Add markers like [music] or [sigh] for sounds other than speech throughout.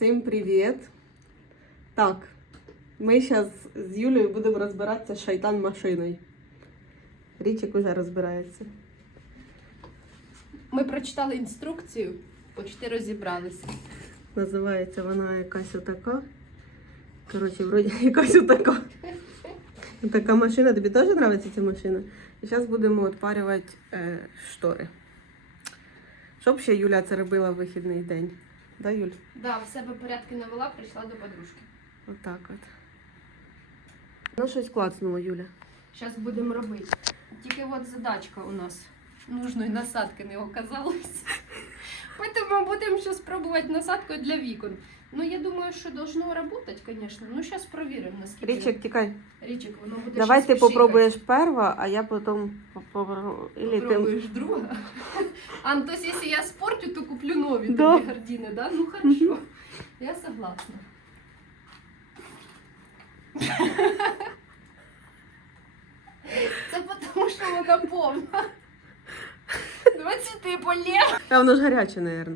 Всім привіт! Так, ми зараз з Юлею будемо розбиратися з шайтан машиною. Річик уже розбирається. Ми прочитали інструкцію, почти розібралися. Називається вона якась отака. Коротше, вроді [laughs] якась отака. Така машина. Тобі теж подобається ця машина? І зараз будемо відпарювати е, штори. Щоб ще Юля це робила в вихідний день. Да, Юль? Да, в себе порядки навела, прийшла до подружки. Отак от. Ну, щось клацнуло, Юля. Зараз будемо робити. Тільки от задачка у нас. Нужної насадки не оказалось. Поэтому будемо зараз пробувати насадку для вікон. Ну, я думаю, що должно работать, звісно. Ну, зараз перевіримо, наскільки. Річик, тікай. Річик, воно буде Давай щас ти пшикать. попробуєш перва, а я потім попробую. Или ти... Попробуєш друга. [laughs] А, ну, то есть, если я спортю, то куплю нові Да. тобі гардини, да? Ну хорошо. Я согласна. Це тому, що вона повна. 20 полів. А воно ж гаряче.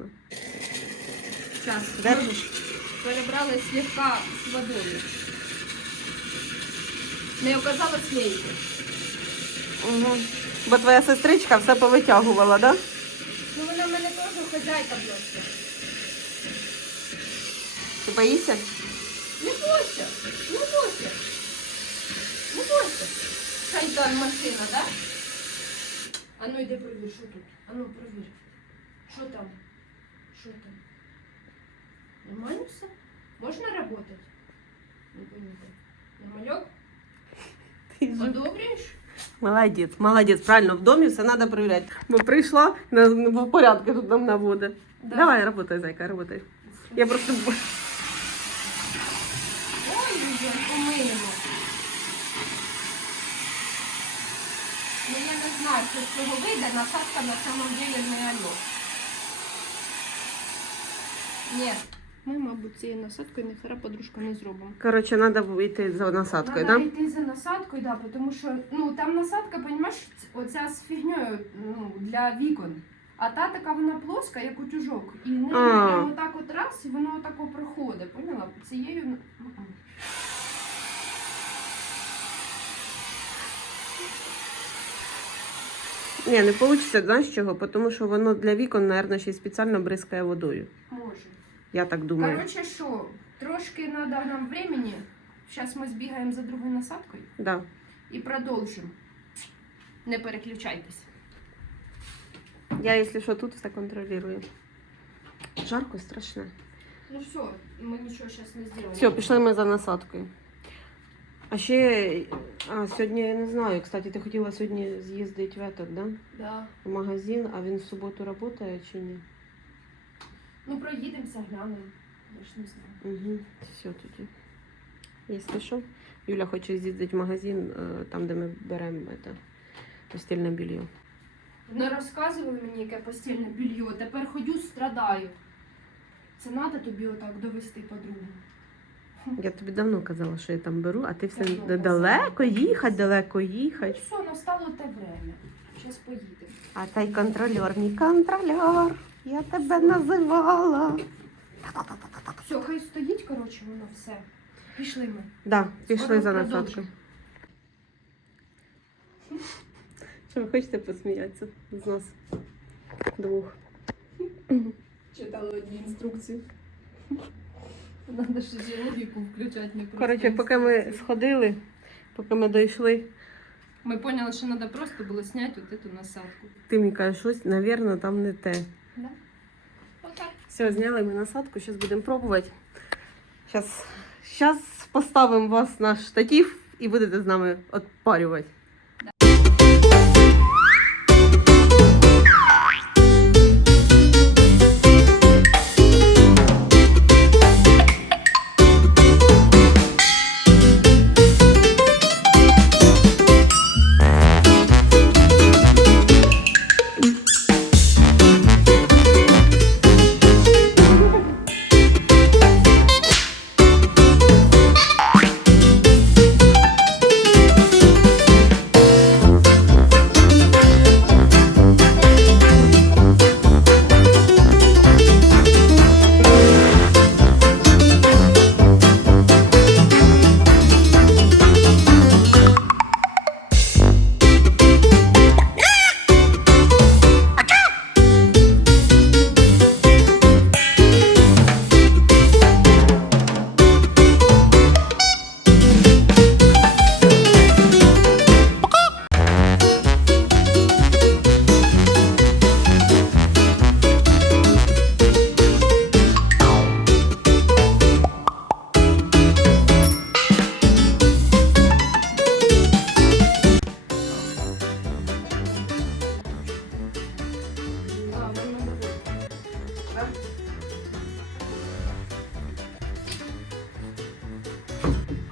Зараз. Держиш? Перебрали слегка з водою. Не оказалось лейки. Угу. Бо твоя сестричка все повитягувала, да? Ну вона в мене теж хазяйка просто. Ти боїшся? Не бойся, не бойся. Не бойся. Шайтан машина, да? А ну йди провір, що тут. А ну провір. Що там? Що там? Нормально все? Можна работать? Не понятно. Нормальок? Одобрюєш? Молодець, молодець, правильно, в домі все треба перевіряти. Бо прийшла, на, в порядку тут нам наводить. Да. Давай, работай, зайка, работай. Я просто... цього вийде, насадка на самом деле не алло. Ні. Ми, мабуть, цією насадкою ніхера подружка не зробимо. Коротше, треба йти за насадкою, Надо да? йти за насадкою, да, тому що ну там насадка, розумієш, оця з фігньою ну, для вікон. А та така вона плоска, як утюжок. І нею А. прямо так от раз, і воно отако проходить, поняла? Цією. ну, Ні, не вийде, знаєш чого? Тому що воно для вікон, мабуть, ще й спеціально бризкає водою. Може. Я так думаю. Коротше, що, трошки треба нам времени. Зараз ми збігаємо за другою насадкою Да. і продовжимо. Не переключайтесь. Я, якщо що, тут все контролюю. Жарко страшне. Ну все, ми нічого зараз не зробимо. Все, пішли ми за насадкою. А ще, а, сьогодні я не знаю, кстати, ти хотіла сьогодні з'їздити в этот, да? Да. в магазин, а він в суботу працює чи ні? Ну проїдемося, глянемо. Я ж не знаю. Угу. Все тоді. Якщо що, Юля хоче з'їздити в магазин, е, там, де ми беремо это, постільне белье. Не розказуй мені, яке постільне більйо. Тепер ходю, страдаю. Це треба тобі отак довести подругу. Я тобі давно казала, що я там беру, а ти все Давно далеко їхати, далеко Ну їхати. все, настало те время. Зараз поїдемо. А та й контролер, мій контролер. Я тебе називала. Все, хай стоїть, коротше, воно все. Пішли ми. Да, пішли Скоро за продовжимо. насадкою. Що ви хочете посміятися з нас двох? Читала одні інструкції. Надо ще логіку включати, не просто. Коротше, поки ми сходили, поки ми дійшли, Ми поняли, що треба просто було зняти от цю насадку. ти мені кажеш, щось, навірно, там не те. Да? Отак. Все, зняли ми насадку, зараз будемо пробувати. Зараз поставимо вас на штатив і будете з нами відпарювати.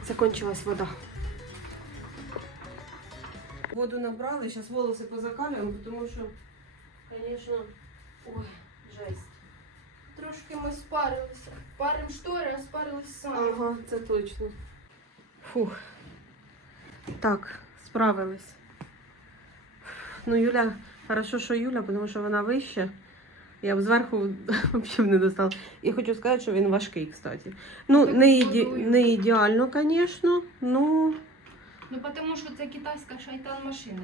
Закончилась вода. Воду набрали, зараз волоси позакалюємо, тому що, звісно, ой, жесть. Трошки ми спарилися. Парим штори, а спарились самі. Ага, це точно. Фух. Так, справились. Ну, Юля, хорошо, що Юля, тому що вона вища. Я б зверху [laughs] взагалі не достала. І хочу сказати, що він важкий, кстати. Ну, Так не, іде... не ідеально, звісно, ну, Ну, тому що це китайська шайтан машина.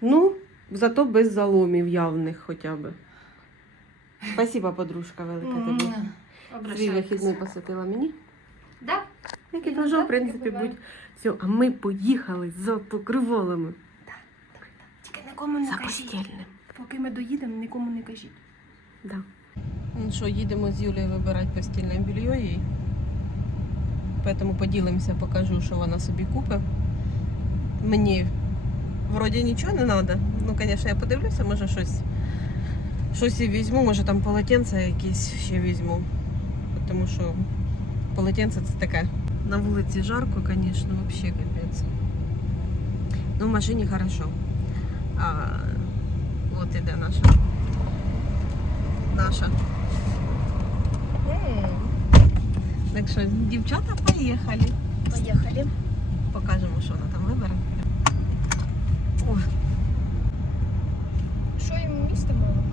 ну, зато без заломів явних хоча б. Спасибо, подружка велика тобі. Свій вихідний посвятила мені. Да? Як і должно, в принципі, будь. Все, а ми поїхали за покривалами. Тільки нікому не За постільним. Поки ми доїдемо, нікому не кажіть. Да. Ну що, їдемо з Юлією вибирати постільне белье їй. Поэтому поділимося, покажу, що вона собі купить. Мені вроді нічого не треба. Ну, звісно, я подивлюся, може щось. Щось і візьму, може там полотенце якісь ще візьму. Тому що полотенце це таке. На вулиці жарко, звісно, взагалі капець. Ну, в машині. А, от іде наша. Наша. Так що, дівчата, поїхали. Поїхали. Покажемо, що вона там вибере. О, Що їм міста мало?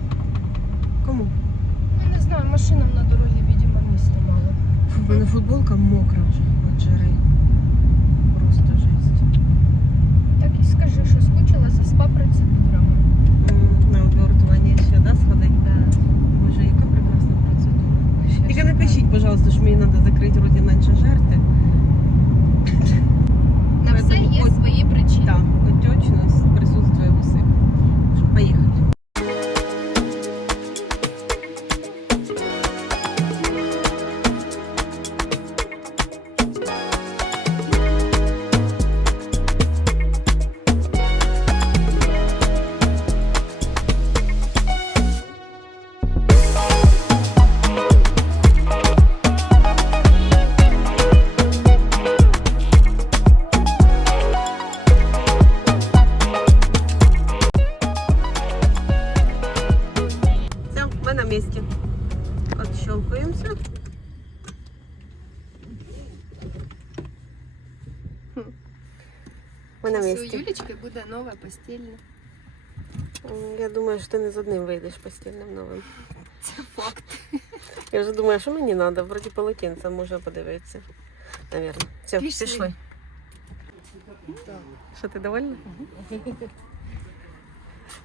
кому? Ну не знаю, машинам на дорогі, видимо, міста мало. У мене футболка мокра вже від жари. Просто жесть. Так і скажи, що скучила за спа-процедурами. М, На обертування ще, да, сходить? Боже, яка прекрасна Процедура. не напишіть, пожалуйста, що мені треба закрити рот і менше жерти. На все є свої причини. Так, отечність присутствує в усіх. Поїхали. Ми на У. Юлічки буде нове постільне. Я думаю, що ти не з одним вийдеш постільним новим. Це факт. Я вже думаю, що мені треба, вроді полотенця можна подивитися. Навірно. Все, Пішли. пішли. Що ти довольна?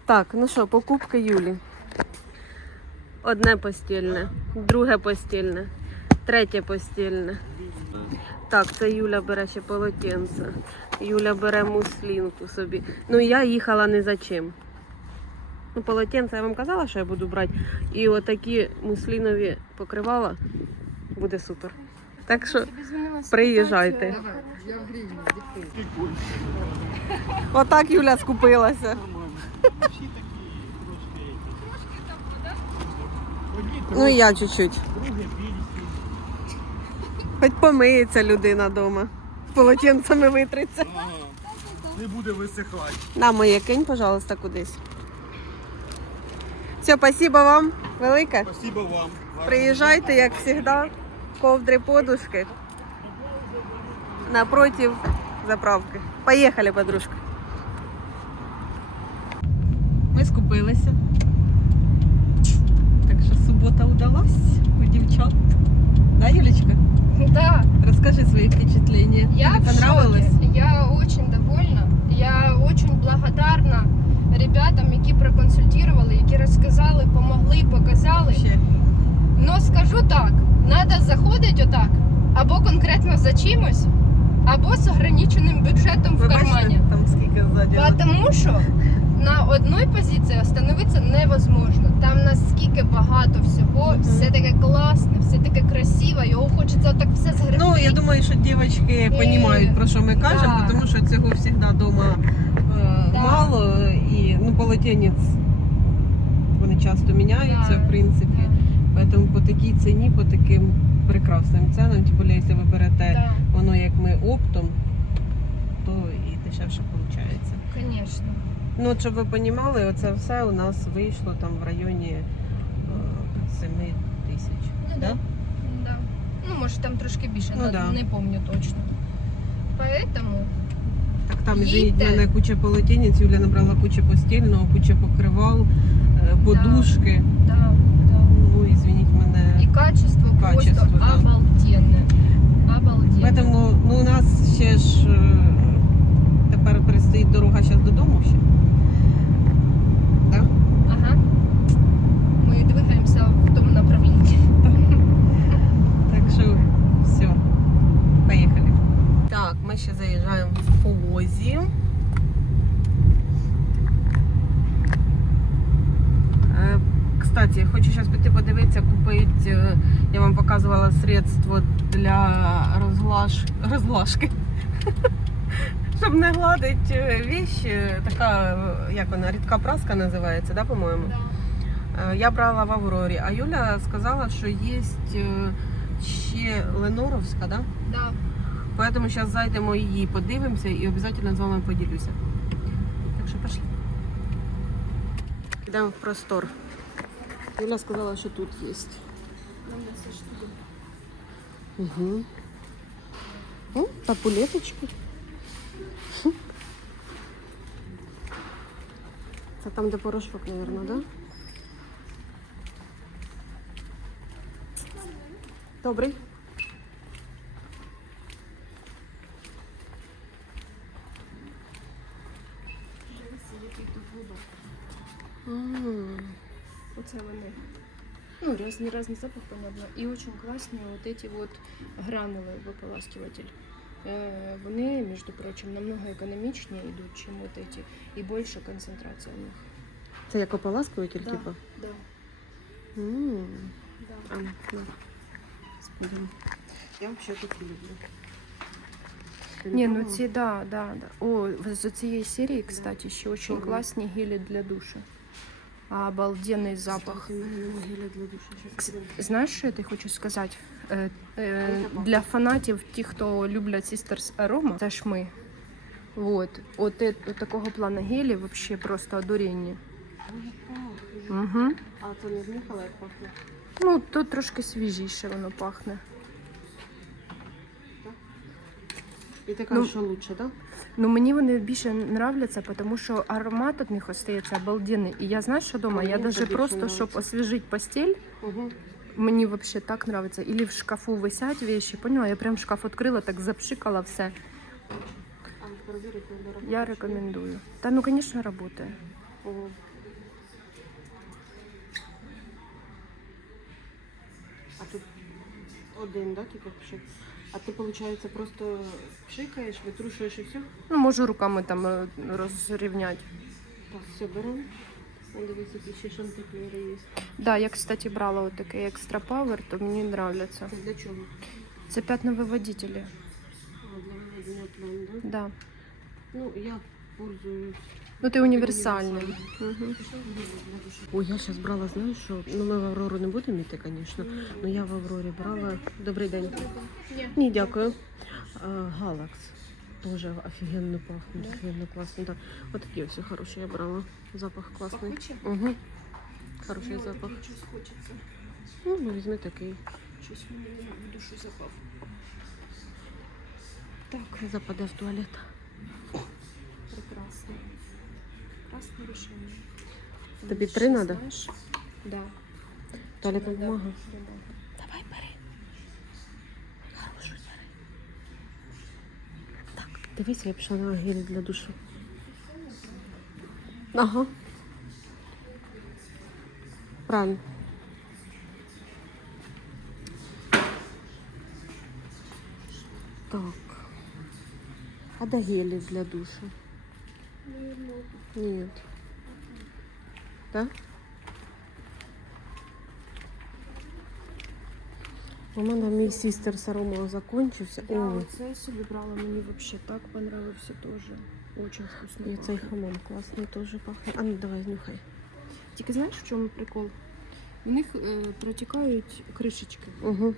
Так, ну що, покупки Юлі. Одне постільне, друге постільне, третє постільне. Так, це Юля бере ще полотенце. Юля бере муслінку собі. Ну я їхала не за чим. Ну, полотенце я вам казала, що я буду брати. І отакі муслінові покривала буде супер. Так що приїжджайте. Отак Юля скупилася. Ну і я чуть-чуть. Хоч помиється людина вдома. Полотенцями витриться. Ага. Не буде висихати. На моє кинь, пожалуйста, кудись. Все, спасибо вам велике. Спасибо вам. Приїжджайте, як завжди, ковдри подушки. Напротив заправки. Поїхали, подружка. Ми скупилися. Так що субота удалась у дівчат. Да, Юлечка? Да, Расскажи свои впечатления. я Тебе понравилось? Я очень довольна. Я очень благодарна ребятам, які проконсультували, які розказали, помогли, показали. Вообще. Но скажу так, треба заходити отак, або конкретно за чимось, або з ограниченим бюджетом в Ви бачите, там скільки ззаді. Тому що на одній позиції остановитися невозможно. Там наскільки багато всього, Мгм. все таке класне, все таке красиве, його хочеться так все згребти. Ну, я думаю, що дівчатки розуміють, про що ми кажемо, да. тому що цього завжди вдома е, Да. мало. І ну, полотенець вони часто міняються, Да. в принципі. Поэтому по такій ціні, по таким прекрасним ценам, тим більше, якщо ви берете Да, воно як ми оптом, то і дешевше виходить. конечно. Ну, щоб ви розуміли, оце все у нас вийшло там в районі е, 7 тисяч. Ну Да? да. да. Ну, може там трошки більше, Ну да. не помню точно. Поэтому Так там, извините, в мене куча полотенець, Юля набрала кучу постільного, куча покривал, е, подушки. да, да. Ну, извиніть мене. И качество, Качество, просто да. обалденное. Обалденно. Поэтому ну, у нас ще ж е, тепер предстоїть дорога зараз додому ще. Ага. Мы двигаемся в том направлении. Так що все, поїхали. Так, ми ще заїжджаємо в Повозі. Е, Кстати, хочу зараз піти подивитися, купити. е, Я вам показувала средство для розглаш... [laughs] розглашки. Щоб не гладить е, така, е, як вона, рідка праска називається, да, по-моєму? Е, Я брала в Аврорі, а Юля сказала, що є ще Леноровська, да? Да. Поэтому зараз зайдемо її, подивимося і обов'язково з вами поділюся. Так що пішли. Йдемо в простор. Юля сказала, що тут є. Угу. О, табулеточки. Хм. Це там, де порошок, мабуть, да? Добрий. М. Оце вони. Ну, різний, різний запах, понятно. І дуже класні от эти вот гранули виполаскиватель. Е, Вони, між прочим, намного економічні йдуть, чим от эти, і більша концентрація в них. Це як ополаскуватель, Да. типу? Да, М. да. А, ну, на. Я взагалі такі люблю. Не Ні, ну ці, да, да, да. О, з цієї серії, кстати, ще дуже Чорний. класні гелі для душу. А обалденний запах. Знаєш, що я тобі хочу сказати? Дуже пахне. для фанатів, ті, хто люблять Sisters Aroma, це ж ми. Вот. От, от такого плану гелі вообще просто одуріння. Угу. А це не знюхала, як пахне? Ну, тут трошки свіжіше воно пахне. І ти Ну, що лучше, так? Ну, мені вони більше нравляться, тому що аромат від них остається обалденний. І я знаю, що вдома, я навіть просто, щоб освіжити постіль, Угу. мені вообще так нравится. Или в шкафу висять вещи, поняла? Я прям шкаф відкрила, так запшикала все. Я рекомендую. Та ну, звісно. Ого. А тут один, да, тільки пшик? А ти, виходить, просто пшикаєш, витрушуєш і все? Ну, можу руками там е, розрівняти. Так, все, беремо. Дивіться, які ще шантиклери є. Да, я, кстати, брала отакий такий екстра павер, то мені нравляться. Це для чого? Це п'ятновиводителі. А, для виведення план, да? Да. Ну, я пользуюсь. Ну, ти універсальний. Угу. Ой, я зараз брала, знаєш, що ну ми в Аврору не будемо йти, звісно. Ну я в Аврорі брала. Добрий день. Ні, дякую. А, Галакс. Тоже офігенно Да? офігенно класно. Да. От такі все хороші я брала. Запах класний. Угу. Хороший запах. Щось хочеться. Ну, ну візьми такий. Щось мені в душу запав. Так, Западе в туалет. Прекрасно. Прекрасне рішення. Тобі три знаєш, Да. Да, да. Давай бери. Хорошу бери. Так, дивись, я пішла на гель для душу. Ага. Правильно. Так. А до гели для душа? Нет. Да? У мене мій сістер арома закончився. Я О, оце собі брала, мені вообще так понравився тоже. Очень вкусно. і цей пахне. хамон класний теж пахне. А ну давай, нюхай. Тільки знаєш, в чому прикол? У них е, протікають кришечки. Угу.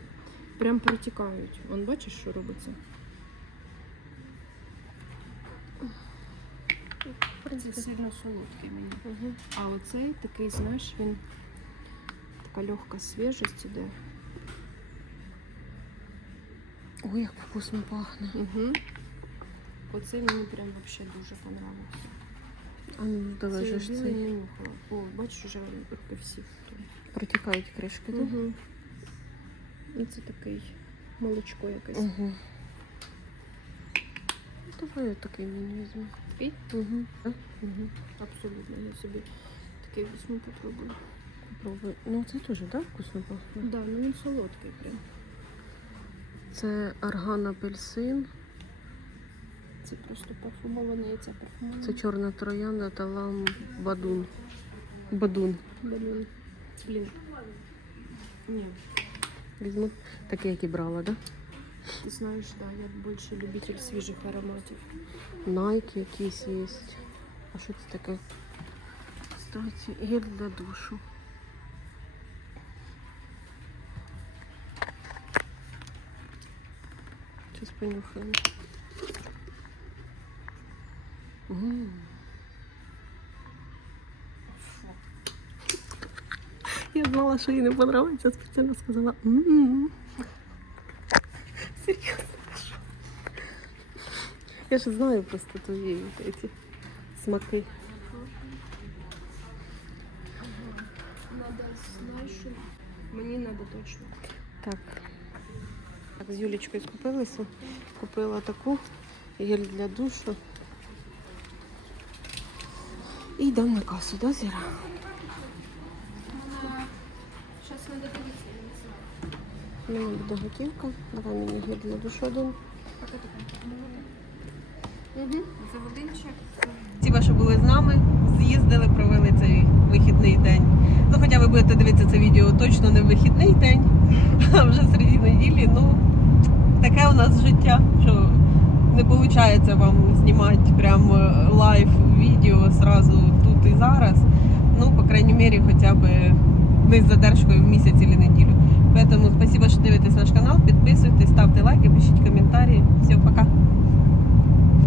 прям протікають. Вон бачиш, що робиться? Це сильно солодкий мені. Угу. А оцей такий, знаєш, він така легка свіжість іде. Ой, як вкусно пахне. Угу. Оцей мені прям вообще дуже понравився. А ну, давай же ж цей. не нюхала. О, бачиш, уже руки всі. Протікають кришки, так? Угу. І це такий молочко якесь. Угу. Давай я такий мені візьму. Такий? Угу. Угу. Абсолютно. Я собі такий візьму попробую. Попробуй. Ну це теж, так, вкусно пахне? Да, ну він солодкий прям. Це арган апельсин, Це просто парфумований, і це парфумований. це чорна троянда та лам бадун. Бадун. Блін. Блін. Ні, Візьму такий, який брала, так? ти знаєш, да, я більше любитель свіжих ароматів. Найк якийсь є. А що це таке? Кстати, гель для душу. Сейчас понюхаем. М. Я знала, що їй не подобається, спеціально сказала. «М». Серйозно. кажу. Я ж знаю просто твої вот эти смаки. Надо, знаєш, що мені треба точно. Так. Так, з Юлічкою скупилися. Купила таку гель для душу. І йдемо на касу, да, Зіра? Мені буде готівка. Давай мені гель для душу один. Угу. За годинчик. Ті, що були з нами, з'їздили, провели цей вихідний день. Ну, хоча ви будете дивитися це відео точно не в вихідний день, а вже серед неділі. Ну, таке у нас життя, що не виходить вам знімати прям е, лайв відео зразу тут і зараз. Ну, по крайній мірі, хоча б не з задержкою в місяць чи неділю. Поэтому спасибо, що дивитесь наш канал. Підписуйтесь, ставте лайки, пишіть коментарі. Всім пока.